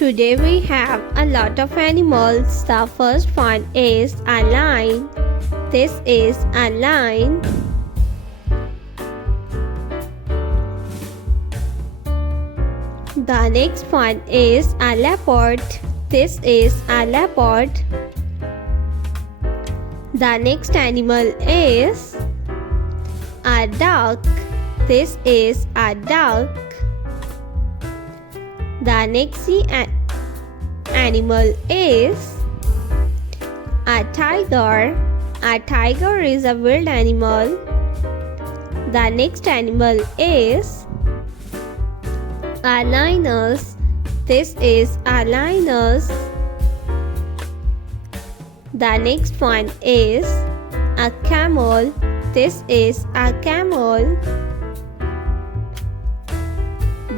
Today we have a lot of animals. The first one is a lion. This is a lion. The next one is a leopard. This is a leopard. The next animal is a duck. This is a duck. The next animal is a tiger. A tiger is a wild animal. The next animal is a lioness. This is a lioness. The next one is a camel. This is a camel.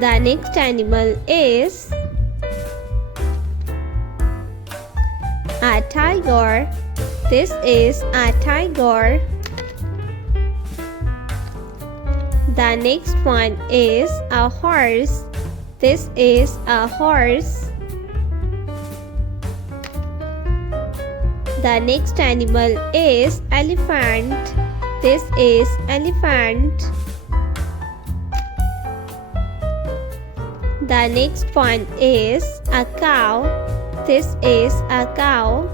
The next animal is a tiger. This is a tiger. The next one is a horse. This is a horse. The next animal is elephant. This is elephant. The next one is a cow. This is a cow.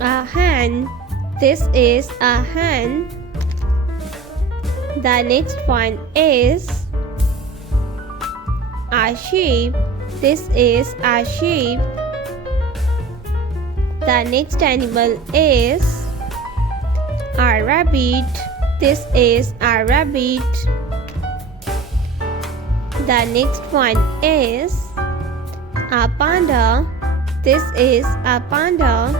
A hen. This is a hen. The next one is a sheep. This is a sheep. The next animal is a rabbit. This is a rabbit. The next one is a panda. This is a panda.